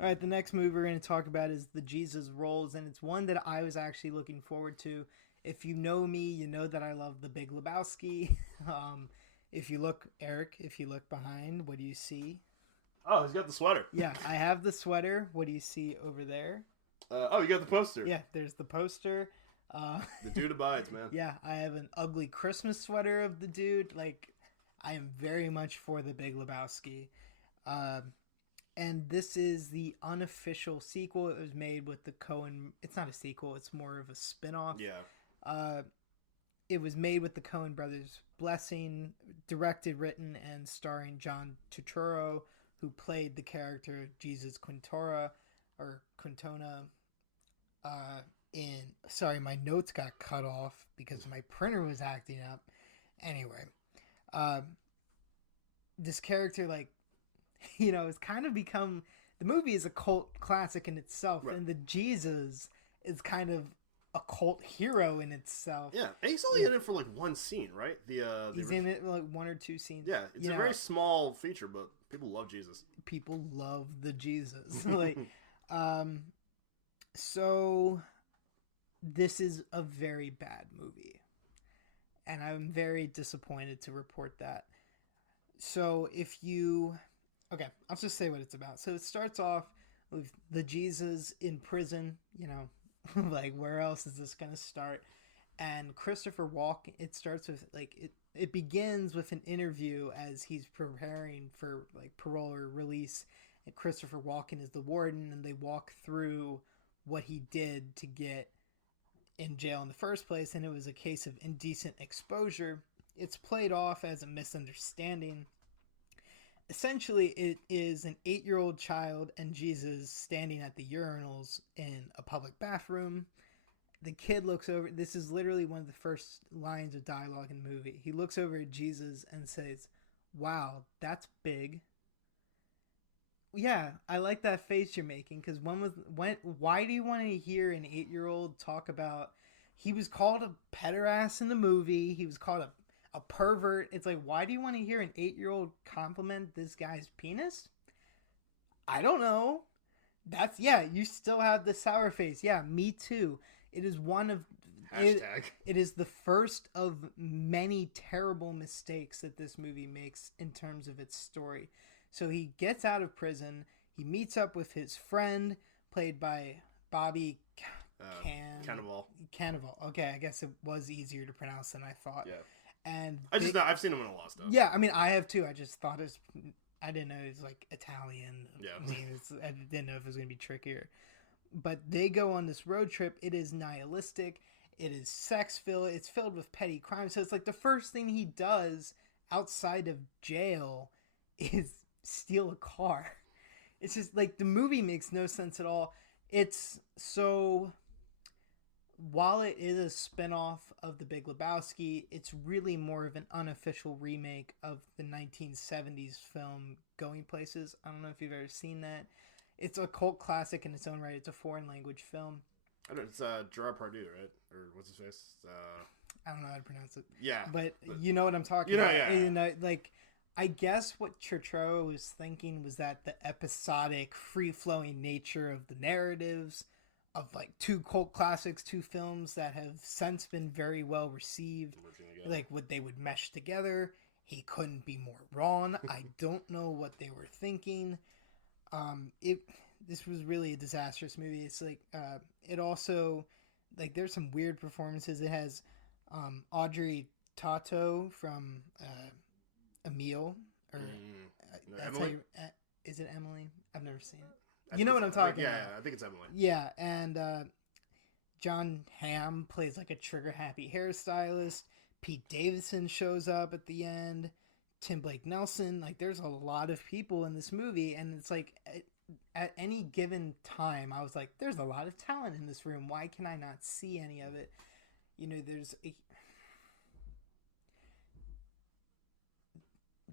All right, the next movie we're going to talk about is The Jesus Rolls, and it's one that I was actually looking forward to. If you know me, you know that I love The Big Lebowski. If you look, Eric, if you look behind, what do you see? Oh, he's got the sweater. Yeah, I have the sweater. What do you see over there? Oh, you got the poster. Yeah, there's the poster. The dude abides, man. Yeah, I have an ugly Christmas sweater of the dude. Like, I am very much for The Big Lebowski. And this is the unofficial sequel. It was made with the Coen. It's not a sequel. It's more of a spin-off. Yeah. It was made with the Coen brothers' blessing, directed, written, and starring John Turturro, who played the character Jesus Quintana, or Quintona. Sorry, my notes got cut off because my printer was acting up. Anyway, this character, like, it's kind of become, the movie is a cult classic in itself, Right. and the Jesus is kind of a cult hero in itself. Yeah, and he's only in it for like one scene, right? He's in it like one or two scenes. Yeah, it's a very small feature, but people love Jesus. People love the Jesus. Like, so this is a very bad movie, and I'm very disappointed to report that. So okay, I'll just say what it's about. So it starts off with the Jesus in prison, like, where else is this going to start? And Christopher Walken, it starts with, like, it begins with an interview as he's preparing for, like, parole or release. And Christopher Walken is the warden, and they walk through what he did to get in jail in the first place. And it was a case of indecent exposure. It's played off as a misunderstanding. Essentially, it is an 8-year-old child and Jesus standing at the urinals in a public bathroom. The kid looks over. This is literally one of the first lines of dialogue in the movie. He looks over at Jesus and says, "Wow, that's big." Yeah, I like that face you're making, because why do you want to hear an 8-year-old talk about, he was called a pederast in the movie, he was called a pervert. It's like, why do you want to hear an 8-year-old compliment this guy's penis? I don't know. You still have the sour face. Yeah, me too. It is one of it is the first of many terrible mistakes that this movie makes in terms of its story. So he gets out of prison. He meets up with his friend, played by Bobby Cannavale. Okay, I guess it was easier to pronounce than I thought. Yeah. And I've seen him in a lot of stuff. Yeah, I mean, I have too. I just thought I didn't know it was like Italian. Yeah. I didn't know if it was going to be trickier. But they go on this road trip. It is nihilistic. It is sex-filled. It's filled with petty crime. So it's like the first thing he does outside of jail is steal a car. It's just like, the movie makes no sense at all. It's so... While it is a spin-off of The Big Lebowski, it's really more of an unofficial remake of the 1970s film Going Places. I don't know if you've ever seen that. It's a cult classic in its own right. It's a foreign language film. I don't know, it's Gerard Pardue, right? Or what's his face? I don't know how to pronounce it. Yeah. But you know what I'm talking about. Yeah. Like, I guess what Turturro was thinking was that the episodic, free-flowing nature of the narratives of, like, two cult classics, two films that have since been very well received, like, they would mesh together. He couldn't be more wrong. I don't know what they were thinking. This was really a disastrous movie. It's like, it also, like, there's some weird performances. It has Audrey Tautou from Emile, or Emily? Is it Emily? I've never seen it. You know what I'm talking about. Yeah, I think it's Emily. Yeah, and John Hamm plays like a trigger-happy hairstylist. Pete Davidson shows up at the end. Tim Blake Nelson. Like, there's a lot of people in this movie, and it's like, at any given time, I was like, there's a lot of talent in this room. Why can I not see any of it?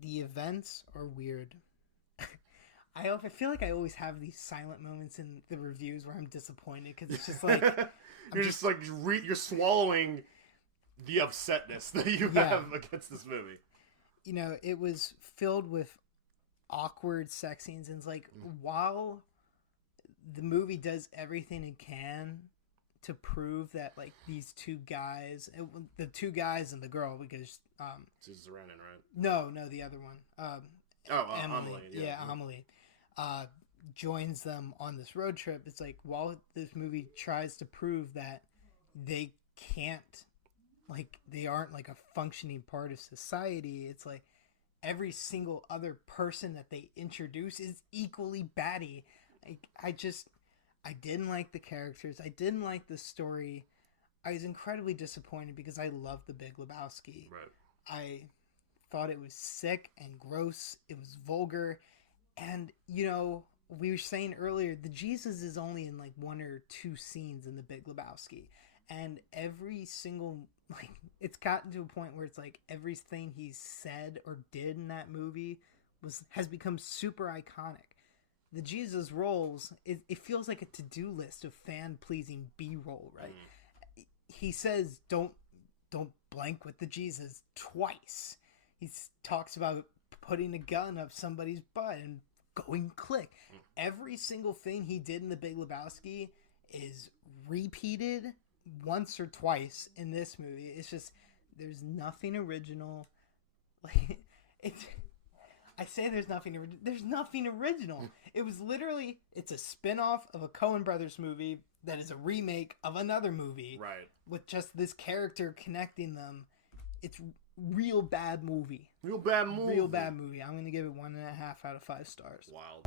The events are weird. I feel like I always have these silent moments in the reviews where I'm disappointed, because it's just like... you're swallowing the upsetness that you have against this movie. It was filled with awkward sex scenes, and it's like, while the movie does everything it can to prove that like these two guys, the two guys and the girl, because Susan Sarandon, right? no, the other one, Emily, yeah, Amelie, joins them on this road trip. It's like while this movie tries to prove that they can't, like they aren't like a functioning part of society, it's like every single other person that they introduce is equally batty. Like I didn't like the characters. I didn't like the story. I was incredibly disappointed because I love The Big Lebowski. Right. I thought it was sick and gross. It was vulgar. And, you know, we were saying earlier, the Jesus is only in like one or two scenes in The Big Lebowski. And every single, like, it's gotten to a point where it's like everything he said or did in that movie has become super iconic. The Jesus roles, it feels like a to-do list of fan-pleasing B-roll, right? He says, don't blank with the Jesus twice. He talks about putting a gun up somebody's butt and going click. Every single thing he did in The Big Lebowski is repeated once or twice in this movie. It's just, there's nothing original. Like, I say there's nothing original. It was literally, it's a spin-off of a Coen Brothers movie that is a remake of another movie. Right. With just this character connecting them. It's real bad movie. Real bad movie. Real bad movie. I'm going to give it 1.5 out of 5 stars. Wild.